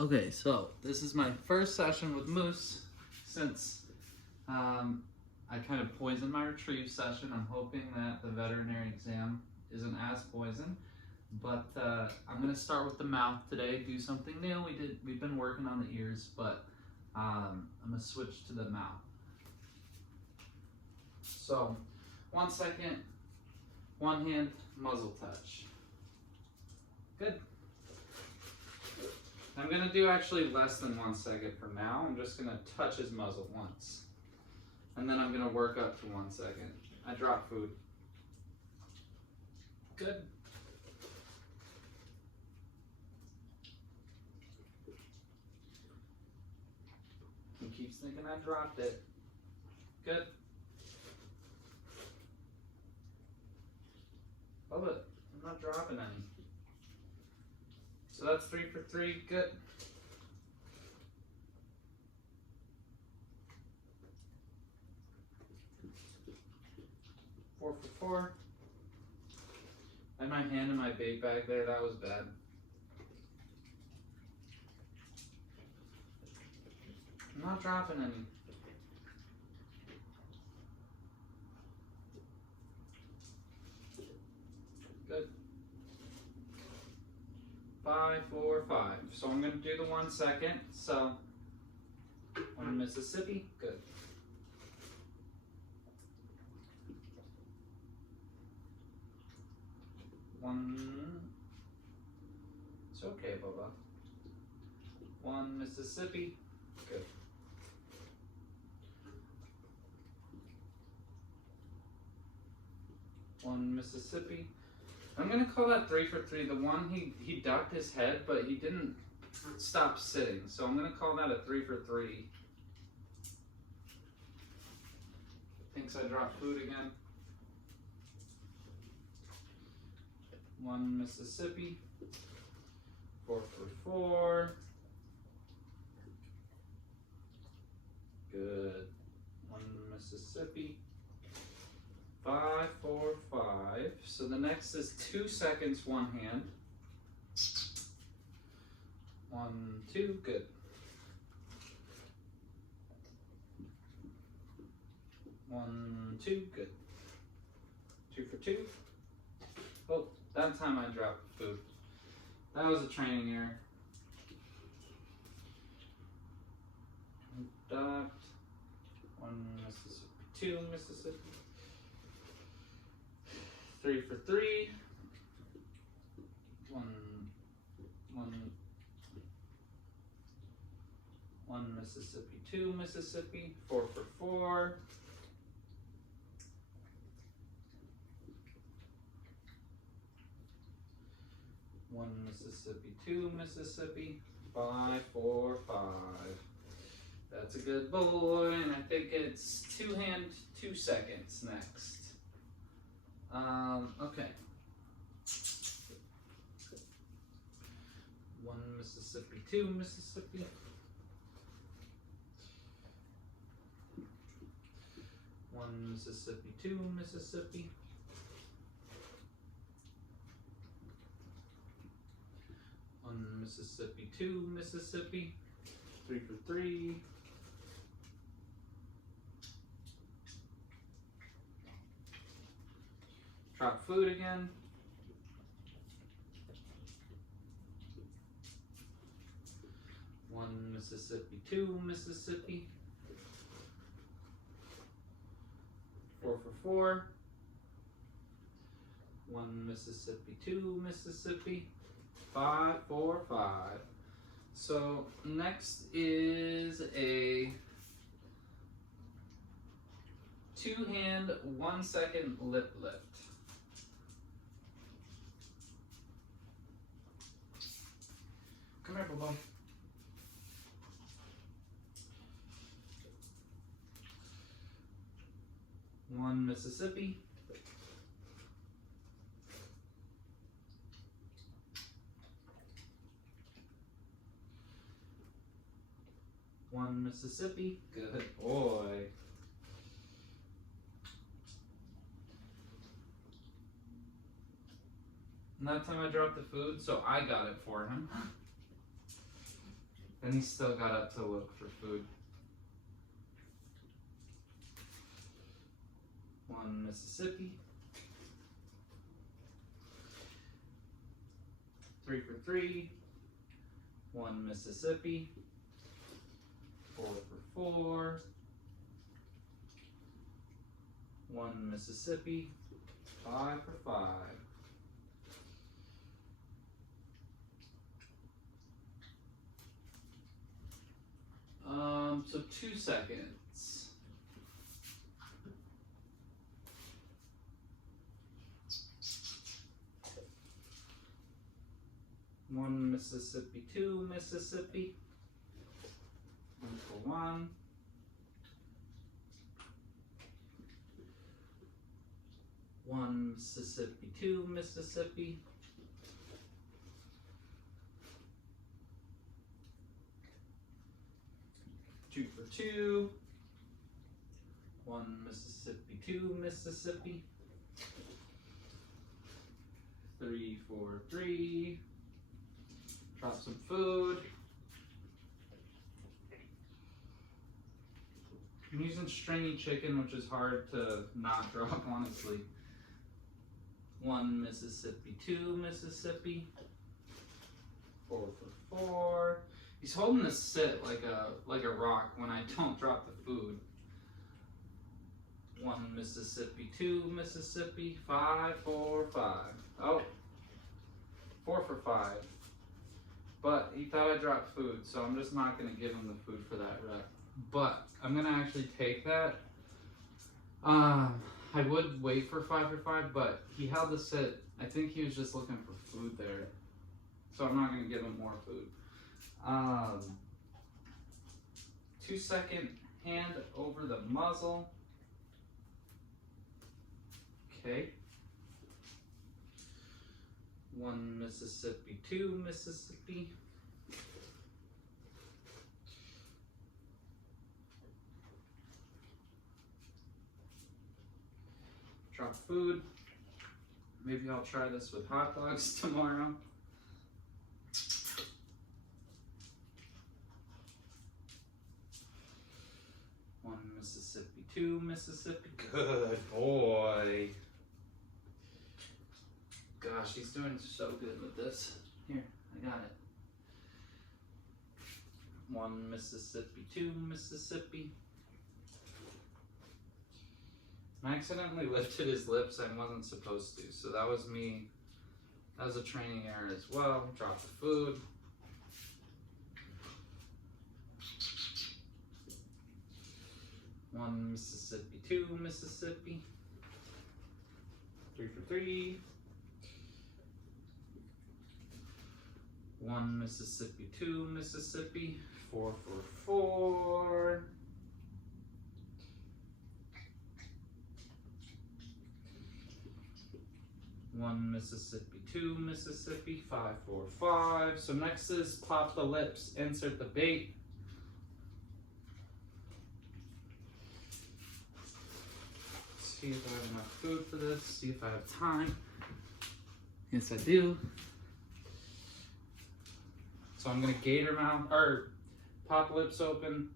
Okay, so this is my first session with Moose since I kind of poisoned my retrieve session. I'm hoping that the veterinary exam isn't as poison, but I'm gonna start with the mouth today. Do something new. We've been working on the ears, but I'm gonna switch to the mouth. So 1 second, one hand muzzle touch. Good. I'm going to do actually less than 1 second from now. I'm just going to touch his muzzle once. And then I'm going to work up to 1 second. I drop food. Good. He keeps thinking I dropped it. Good. Love it. I'm not dropping any. So that's 3 for 3, good. Four for 4. I had my hand in my bait bag there, that was bad. I'm not dropping any. Good. 5, 4, 5. So I'm going to do the 1 second. So, on Mississippi, good. One. It's okay, Bubba. 1 Mississippi, good. One Mississippi. I'm gonna call that 3 for 3. The one he ducked his head, but he didn't stop sitting. So I'm gonna call that a 3 for 3. Thinks I dropped food again. 1 Mississippi. 4 for 4. Good. 1 Mississippi. 5, 4, 5. So the next is 2 seconds, one hand. 1, 2, good. 1, 2, good. 2 for 2. Oh, that time I dropped food. That was a training error. Ducked. 1 Mississippi, 2 Mississippi. 3 for 3. 1 Mississippi, 2 Mississippi. 4 for 4. 1 Mississippi, 2 Mississippi. 5, 4, 5. That's a good boy, and I think it's 2 hand, 2 seconds next. Okay. 1 Mississippi, 2 Mississippi. 1 Mississippi, 2 Mississippi. 1 Mississippi, 2 Mississippi. 3 for 3. Drop food again. 1 Mississippi, 2 Mississippi. 4 for 4. 1 Mississippi, 2 Mississippi. 5, 4, 5. So next is a 2 hand, 1 second lip lift. Come here, Bobo. One Mississippi. 1 Mississippi. Good boy. And that time I dropped the food, so I got it for him. And he still got up to look for food. 1 Mississippi. 3 for 3. 1 Mississippi. 4 for 4. 1 Mississippi. 5 for 5. So 2 seconds. One Mississippi, 2 Mississippi. 1 for 1. 1 Mississippi, 2 Mississippi. 2 for 2. 1 Mississippi, 2 Mississippi. 3 for 3. Drop some food. I'm using stringy chicken, which is hard to not drop, honestly. 1 Mississippi, 2 Mississippi. 4 for 4. He's holding this sit like a rock when I don't drop the food. 1 Mississippi, 2 Mississippi. 5 for 5. Oh, 4 for 5. But he thought I dropped food, so I'm just not going to give him the food for that rep. But I'm going to actually take that. I would wait for 5 for 5, but he held the sit. I think he was just looking for food there. So I'm not going to give him more food. 2-second hand over the muzzle. Okay. 1 Mississippi, 2 Mississippi. Drop food. Maybe I'll try this with hot dogs tomorrow. Mississippi, 2 Mississippi. Good boy. Gosh, he's doing so good with this. Here, I got it. 1 Mississippi, 2 Mississippi. I accidentally lifted his lips. I wasn't supposed to, so that was me. That was a training error as well. Drop the food. One Mississippi, 2 Mississippi. 3 for 3. 1 Mississippi, 2 Mississippi. 4 for 4. 1 Mississippi, 2 Mississippi. 5 for 5. So next is pop the lips, insert the bait. See if I have enough food for this, see if I have time. Yes, I do. So I'm gonna gator mouth, or pop lips open,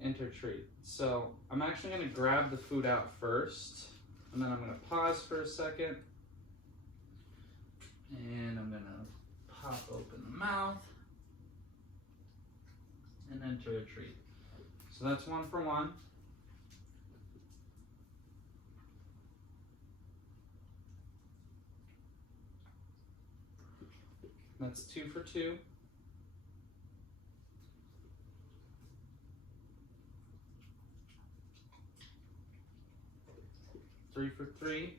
enter treat. So I'm actually gonna grab the food out first, and then I'm gonna pause for a second, and I'm gonna pop open the mouth, and enter a treat. So that's 1 for 1. That's 2 for 2. Three for 3.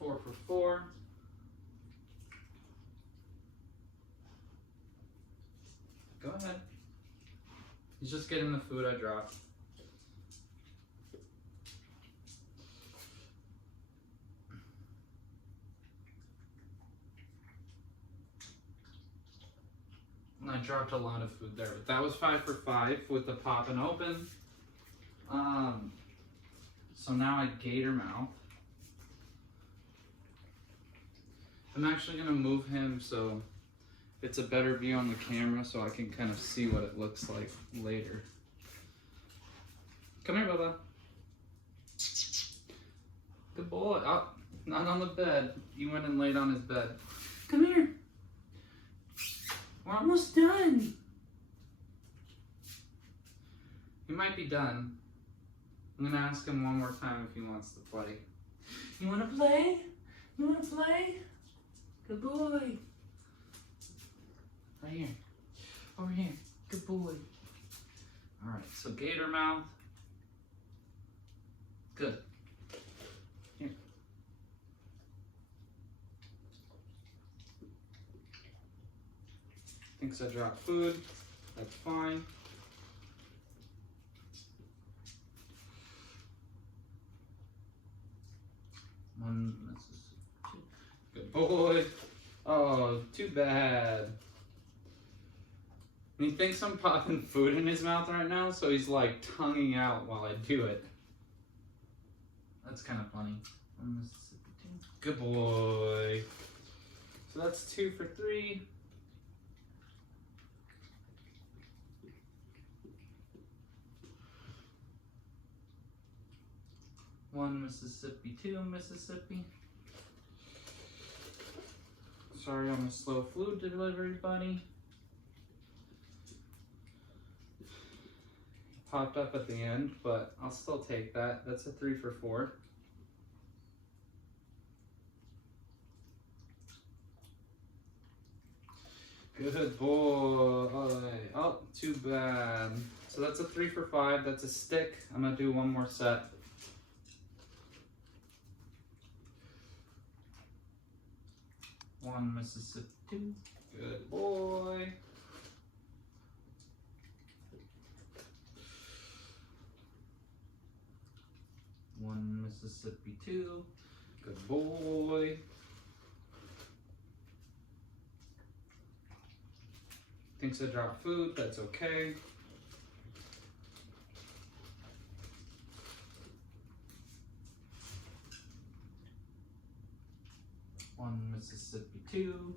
4 for 4. Go ahead. He's just getting the food I dropped. I dropped a lot of food there, but that was 5 for 5 with the pop and open. So So now I Gator Mouth. I'm actually gonna move him so it's a better view on the camera so I can kind of see what it looks like later. Come here, Bubba. Good boy. Oh, not on the bed. You went and laid on his bed. Come here. We're almost done. He might be done. I'm gonna ask him one more time if he wants to play. You wanna play? You wanna play? Good boy. Right here. Over here. Good boy. Alright, so Gator Mouth. Good. Here. Thinks I dropped food. That's fine. One, good boy. Oh, too bad. And he thinks I'm popping food in his mouth right now, so he's like tonguing out while I do it. That's kind of funny. Good boy. So that's 2 for 3. One Mississippi, 2 Mississippi. Sorry on the slow food delivery, buddy. Popped up at the end, but I'll still take that. That's a 3 for 4. Good boy. Oh, too bad. So that's a 3 for 5. That's a stick. I'm gonna do one more set. One Mississippi, 2. Good boy. One Mississippi, 2. Good boy. Thinks I dropped food. That's okay. One Mississippi, 2.